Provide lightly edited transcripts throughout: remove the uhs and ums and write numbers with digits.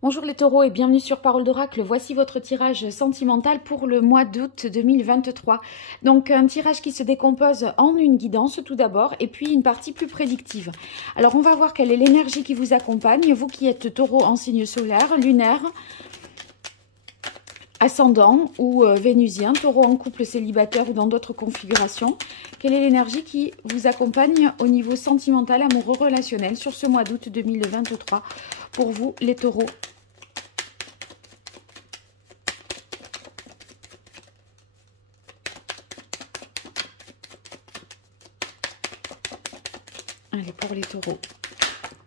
Bonjour les taureaux et bienvenue sur Parole d'Oracle. Voici votre tirage sentimental pour le mois d'août 2023. Donc un tirage qui se décompose en une guidance tout d'abord et puis une partie plus prédictive. Alors on va voir quelle est l'énergie qui vous accompagne, vous qui êtes taureau en signe solaire, lunaire, ascendant ou vénusien, taureau en couple célibataire ou dans d'autres configurations. Quelle est l'énergie qui vous accompagne au niveau sentimental, amoureux, relationnel sur ce mois d'août 2023 pour vous les taureaux? Allez, pour les taureaux.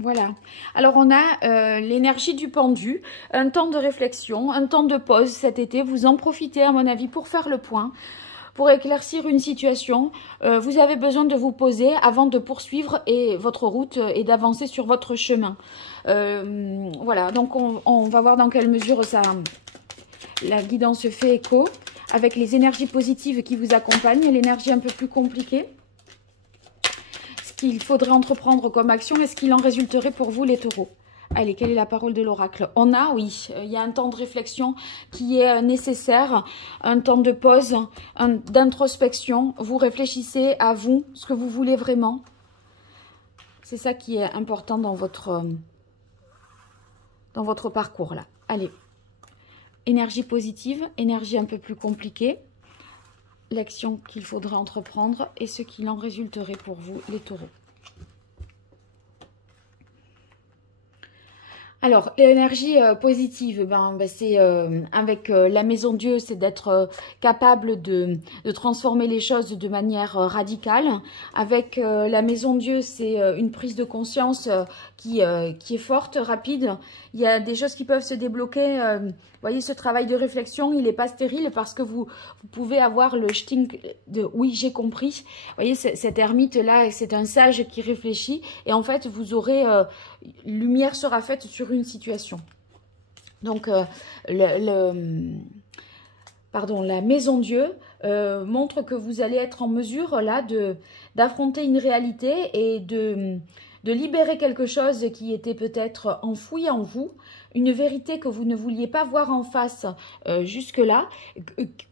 Voilà. Alors, on a l'énergie du pendu, un temps de réflexion, un temps de pause cet été. Vous en profitez, à mon avis, pour faire le point, pour éclaircir une situation. Vous avez besoin de vous poser avant de poursuivre votre route et d'avancer sur votre chemin. Voilà. Donc, on va voir dans quelle mesure la guidance fait écho avec les énergies positives qui vous accompagnent, l'énergie un peu plus compliquée. Qu'il faudrait entreprendre comme action et ce qu'il en résulterait pour vous les taureaux. Allez, quelle est la parole de l'oracle? On a, oui, il y a un temps de réflexion qui est nécessaire, un temps de pause, d'introspection. Vous réfléchissez à vous, ce que vous voulez vraiment. C'est ça qui est important dans votre parcours là. Allez, énergie positive, énergie un peu plus compliquée. L'action qu'il faudrait entreprendre et ce qu'il en résulterait pour vous, les taureaux. Alors, l'énergie positive, c'est avec la Maison Dieu, c'est d'être capable de transformer les choses de manière radicale. Avec la Maison Dieu, c'est une prise de conscience qui est forte, rapide. Il y a des choses qui peuvent se débloquer. Vous voyez, ce travail de réflexion, il n'est pas stérile parce que vous pouvez avoir le shting de « oui, j'ai compris ». Vous voyez, cet ermite-là, c'est un sage qui réfléchit et en fait, vous aurez… lumière sera faite sur une situation. Donc, la Maison Dieu montre que vous allez être en mesure là d'affronter une réalité et de libérer quelque chose qui était peut-être enfoui en vous, une vérité que vous ne vouliez pas voir en face jusque-là,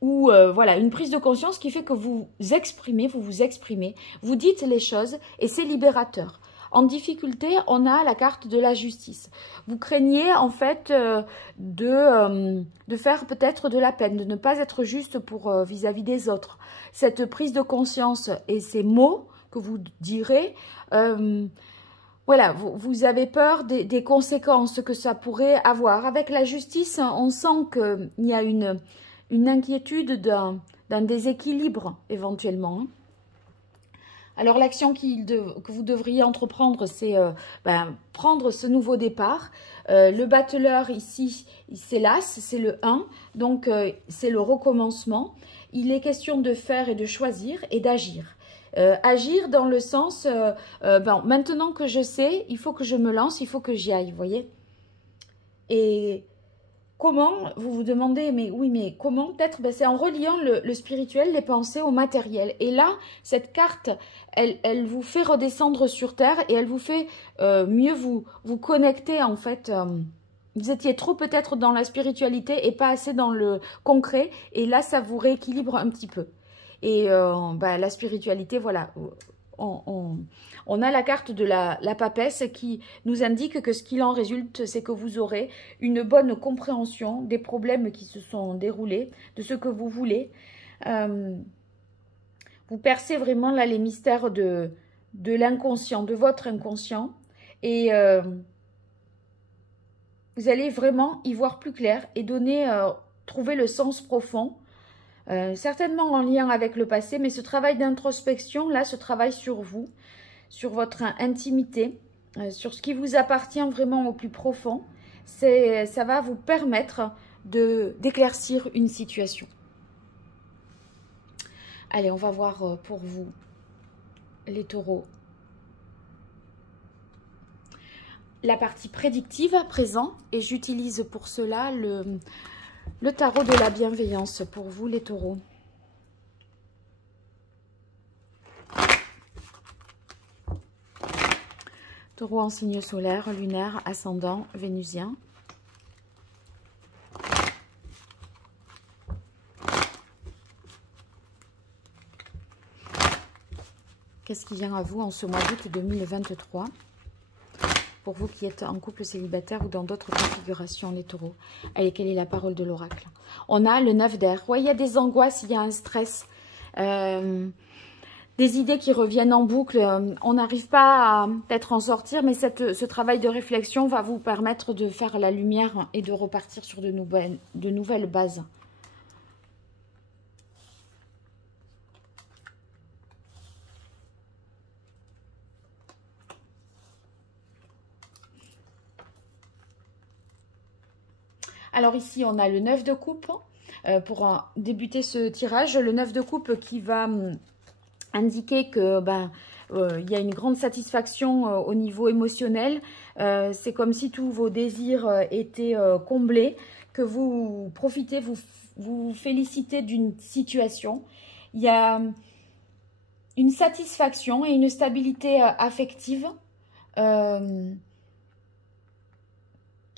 ou voilà, une prise de conscience qui fait que vous vous exprimez, vous dites les choses et c'est libérateur. En difficulté, on a la carte de la justice. Vous craignez en fait de faire peut-être de la peine, de ne pas être juste pour vis-à-vis des autres. Cette prise de conscience et ces mots que vous direz, voilà, vous avez peur des conséquences que ça pourrait avoir. Avec la justice, on sent qu'il y a une inquiétude d'un déséquilibre éventuellement. Alors, l'action que vous devriez entreprendre, c'est prendre ce nouveau départ. Le battleur ici, c'est l'As, c'est le 1, donc c'est le recommencement. Il est question de faire et de choisir et d'agir. Agir dans le sens, maintenant que je sais, il faut que je me lance, il faut que j'y aille, vous voyez. Et… comment, vous vous demandez, mais oui, mais comment? Peut-être, c'est en reliant le spirituel, les pensées au matériel. Et là, cette carte, elle vous fait redescendre sur Terre et elle vous fait mieux vous connecter, en fait. Vous étiez trop peut-être dans la spiritualité et pas assez dans le concret. Et là, ça vous rééquilibre un petit peu. Et la spiritualité, voilà… On a la carte de la papesse qui nous indique que ce qu'il en résulte, c'est que vous aurez une bonne compréhension des problèmes qui se sont déroulés, de ce que vous voulez. Vous percez vraiment là les mystères de l'inconscient, de votre inconscient. Et vous allez vraiment y voir plus clair et trouver le sens profond. Certainement en lien avec le passé, mais ce travail d'introspection, là, ce travail sur vous, sur votre intimité, sur ce qui vous appartient vraiment au plus profond, ça va vous permettre d'éclaircir une situation. Allez, on va voir pour vous, les taureaux. La partie prédictive à présent, et j'utilise pour cela le tarot de la bienveillance pour vous, les taureaux. Taureau en signe solaire, lunaire, ascendant, vénusien. Qu'est-ce qui vient à vous en ce mois d'août 2023 pour vous qui êtes en couple célibataire ou dans d'autres configurations, les taureaux? Allez, quelle est la parole de l'oracle? On a le 9 d'air. Ouais, il y a des angoisses, il y a un stress. Des idées qui reviennent en boucle. On n'arrive pas à peut-être en sortir, mais ce travail de réflexion va vous permettre de faire la lumière et de repartir sur de nouvelles bases. Alors ici, on a le 9 de coupe. Pour débuter ce tirage, le 9 de coupe qui va indiquer que il y a une grande satisfaction au niveau émotionnel. C'est comme si tous vos désirs étaient comblés, que vous profitez, vous félicitez d'une situation. Il y a une satisfaction et une stabilité affective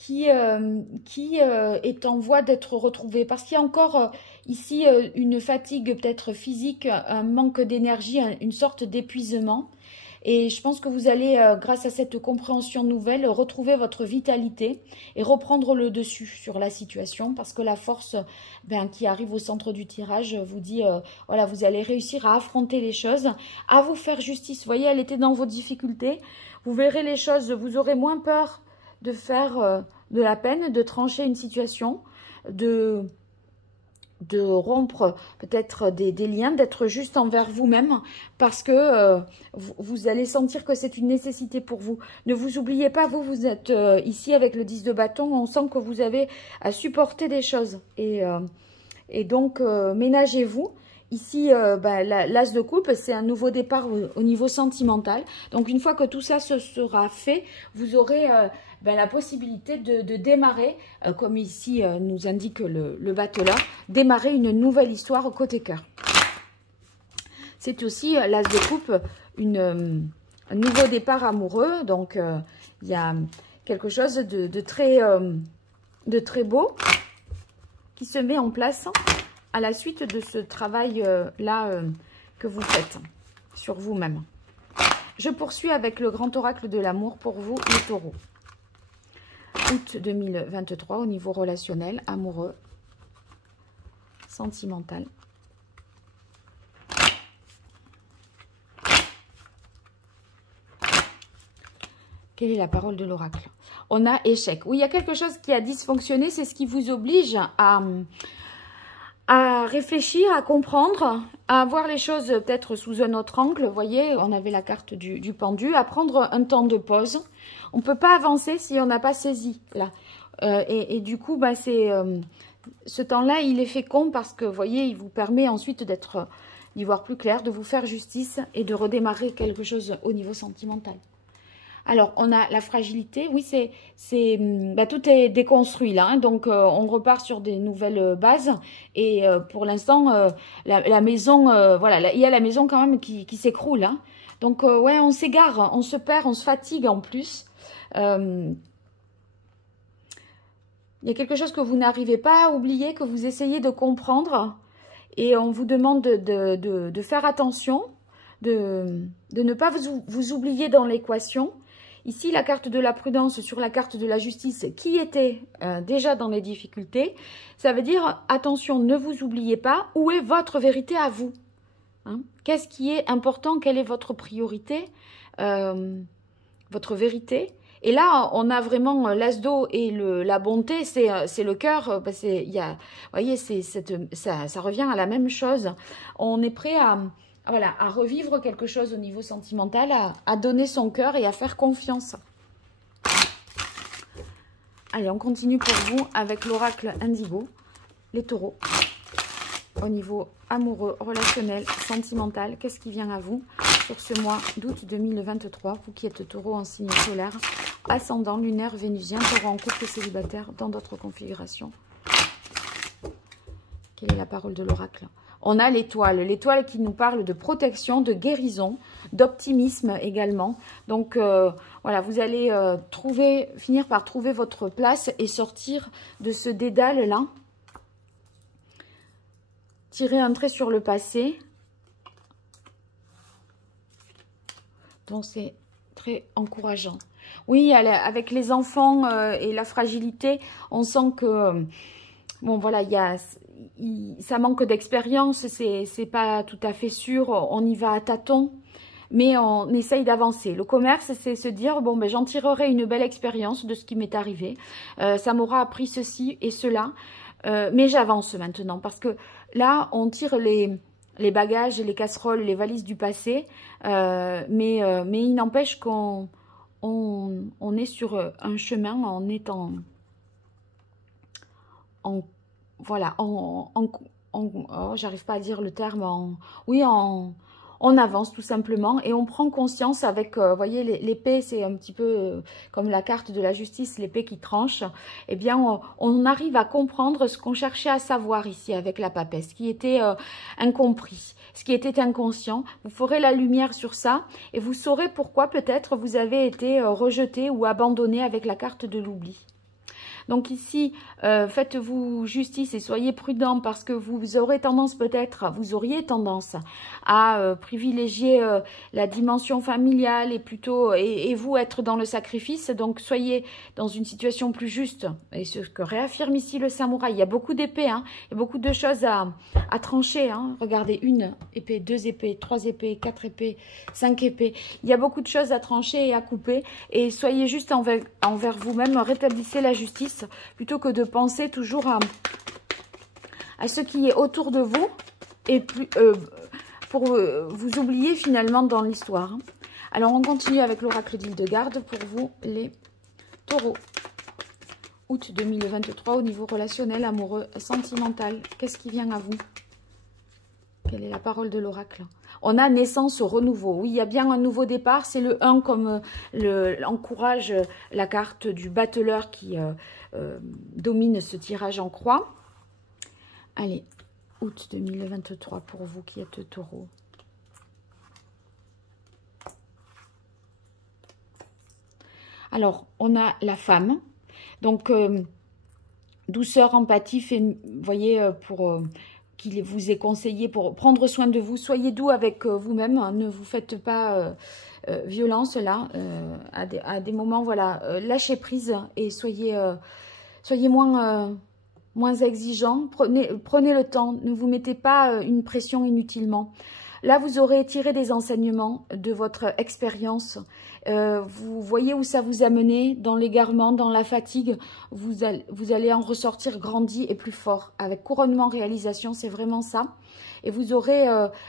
qui est en voie d'être retrouvée. Parce qu'il y a encore ici une fatigue peut-être physique, un manque d'énergie, une sorte d'épuisement. Et je pense que vous allez, grâce à cette compréhension nouvelle, retrouver votre vitalité et reprendre le dessus sur la situation. Parce que la force qui arrive au centre du tirage vous dit, voilà, vous allez réussir à affronter les choses, à vous faire justice. Vous voyez, elle était dans vos difficultés. Vous verrez les choses, vous aurez moins peur de faire de la peine, de trancher une situation, de rompre peut-être des liens, d'être juste envers vous-même, parce que vous allez sentir que c'est une nécessité pour vous. Ne vous oubliez pas, vous êtes ici avec le 10 de bâton, on sent que vous avez à supporter des choses. Et donc, ménagez-vous. Ici, l'as de coupe, c'est un nouveau départ au niveau sentimental. Donc, une fois que tout ça se sera fait, vous aurez la possibilité de démarrer, comme ici nous indique le bateleur, démarrer une nouvelle histoire côté cœur. C'est aussi, l'as de coupe, un nouveau départ amoureux. Donc, il y a quelque chose de très beau qui se met en place à la suite de ce travail-là que vous faites sur vous-même. Je poursuis avec le grand oracle de l'amour pour vous, les taureaux. Août 2023, au niveau relationnel, amoureux, sentimental. Quelle est la parole de l'oracle? On a échec. Oui, il y a quelque chose qui a dysfonctionné, c'est ce qui vous oblige à réfléchir, à comprendre, à voir les choses peut-être sous un autre angle. Vous voyez, on avait la carte du pendu, à prendre un temps de pause. On ne peut pas avancer si on n'a pas saisi, là. Et du coup, ce temps-là, il est fécond parce que, vous voyez, il vous permet ensuite d'y voir plus clair, de vous faire justice et de redémarrer quelque chose au niveau sentimental. Alors, on a la fragilité. Oui, tout est déconstruit là. Hein, donc, on repart sur des nouvelles bases. Et pour l'instant, la maison, voilà, il y a la maison quand même qui s'écroule. Hein. Donc, ouais, on s'égare, on se perd, on se fatigue en plus. Il y a quelque chose que vous n'arrivez pas à oublier, que vous essayez de comprendre. Et on vous demande de faire attention, de ne pas vous oublier dans l'équation. Ici, la carte de la prudence sur la carte de la justice qui était déjà dans les difficultés. Ça veut dire, attention, ne vous oubliez pas, où est votre vérité à vous, hein? Qu'est-ce qui est important? Quelle est votre priorité? Votre vérité? Et là, on a vraiment l'as d'eau et la bonté, c'est le cœur. Vous voyez, ça revient à la même chose. On est prêt à revivre quelque chose au niveau sentimental, à donner son cœur et à faire confiance. Allez, on continue pour vous avec l'oracle Indigo, les taureaux. Au niveau amoureux, relationnel, sentimental, qu'est-ce qui vient à vous sur ce mois d'août 2023, vous qui êtes taureau en signe solaire, ascendant, lunaire, vénusien, taureau en couple célibataire, dans d'autres configurations. Quelle est la parole de l'oracle? On a l'étoile qui nous parle de protection, de guérison, d'optimisme également. Donc, voilà, vous allez finir par trouver votre place et sortir de ce dédale-là. Tirer un trait sur le passé. Donc, c'est très encourageant. Oui, avec les enfants et la fragilité, on sent que, bon, voilà, ça manque d'expérience, c'est pas tout à fait sûr, on y va à tâtons, mais on essaye d'avancer. Le commerce, c'est se dire, bon, ben, j'en tirerai une belle expérience de ce qui m'est arrivé, ça m'aura appris ceci et cela, mais j'avance maintenant, parce que là, on tire les bagages, les casseroles, les valises du passé, mais il n'empêche qu'on est sur un chemin, on est voilà, oh, j'arrive pas à dire le terme, oui, on avance tout simplement et on prend conscience avec, vous voyez, l'épée, c'est un petit peu comme la carte de la justice, l'épée qui tranche. Eh bien, on arrive à comprendre ce qu'on cherchait à savoir ici avec la papesse, ce qui était incompris, ce qui était inconscient. Vous ferez la lumière sur ça et vous saurez pourquoi peut-être vous avez été rejeté ou abandonné avec la carte de l'oubli. Donc ici, faites-vous justice et soyez prudents parce que vous aurez tendance peut-être, vous auriez tendance à privilégier la dimension familiale et plutôt, et vous être dans le sacrifice. Donc soyez dans une situation plus juste. Et ce que réaffirme ici le samouraï, il y a beaucoup d'épées, hein, il y a beaucoup de choses à trancher. Hein. Regardez, 1 épée, 2 épées, 3 épées, 4 épées, 5 épées. Il y a beaucoup de choses à trancher et à couper. Et soyez juste envers vous-même, rétablissez la justice. Plutôt que de penser toujours à ce qui est autour de vous et pour vous oublier finalement dans l'histoire. Alors on continue avec l'oracle d'Hildegarde pour vous les taureaux. Août 2023 au niveau relationnel, amoureux, sentimental. Qu'est-ce qui vient à vous? Quelle est la parole de l'oracle? On a naissance, renouveau. Oui, il y a bien un nouveau départ. C'est le 1 comme encourage la carte du battleur qui domine ce tirage en croix. Allez, août 2023 pour vous qui êtes taureau. Alors, on a la femme. Donc, douceur, empathie, vous voyez, pour... qu'il vous est conseillé pour prendre soin de vous. Soyez doux avec vous-même, hein, ne vous faites pas violence là, à des moments, voilà, lâchez prise et soyez moins exigeants. Prenez le temps, ne vous mettez pas une pression inutilement. Là, vous aurez tiré des enseignements de votre expérience. Vous voyez où ça vous a mené, dans l'égarement, dans la fatigue. Vous allez en ressortir grandi et plus fort. Avec couronnement, réalisation, c'est vraiment ça. Et vous aurez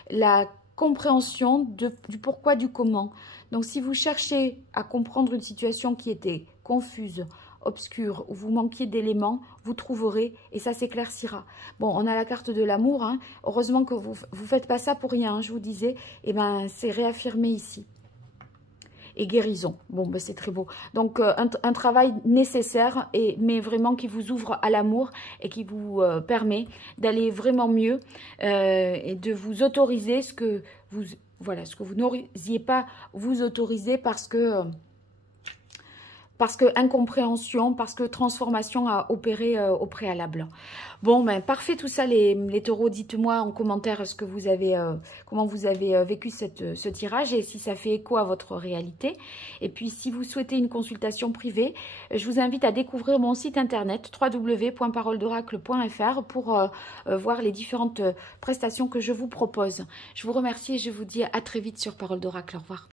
la compréhension du pourquoi, du comment. Donc, si vous cherchez à comprendre une situation qui était confuse, obscure, où vous manquiez d'éléments, vous trouverez et ça s'éclaircira. Bon, on a la carte de l'amour, hein. Heureusement que vous faites pas ça pour rien, hein, je vous disais, et ben c'est réaffirmé ici. Et guérison, bon ben c'est très beau. Donc un travail nécessaire, mais vraiment qui vous ouvre à l'amour et qui vous permet d'aller vraiment mieux et de vous autoriser ce que vous n'osiez pas vous autoriser parce que incompréhension, parce que transformation à opérer au préalable. Bon, ben parfait tout ça les taureaux. Dites-moi en commentaire ce que vous avez, comment vous avez vécu ce tirage et si ça fait écho à votre réalité. Et puis si vous souhaitez une consultation privée, je vous invite à découvrir mon site internet www.paroledoracle.fr pour voir les différentes prestations que je vous propose. Je vous remercie et je vous dis à très vite sur Parole d'Oracle. Au revoir.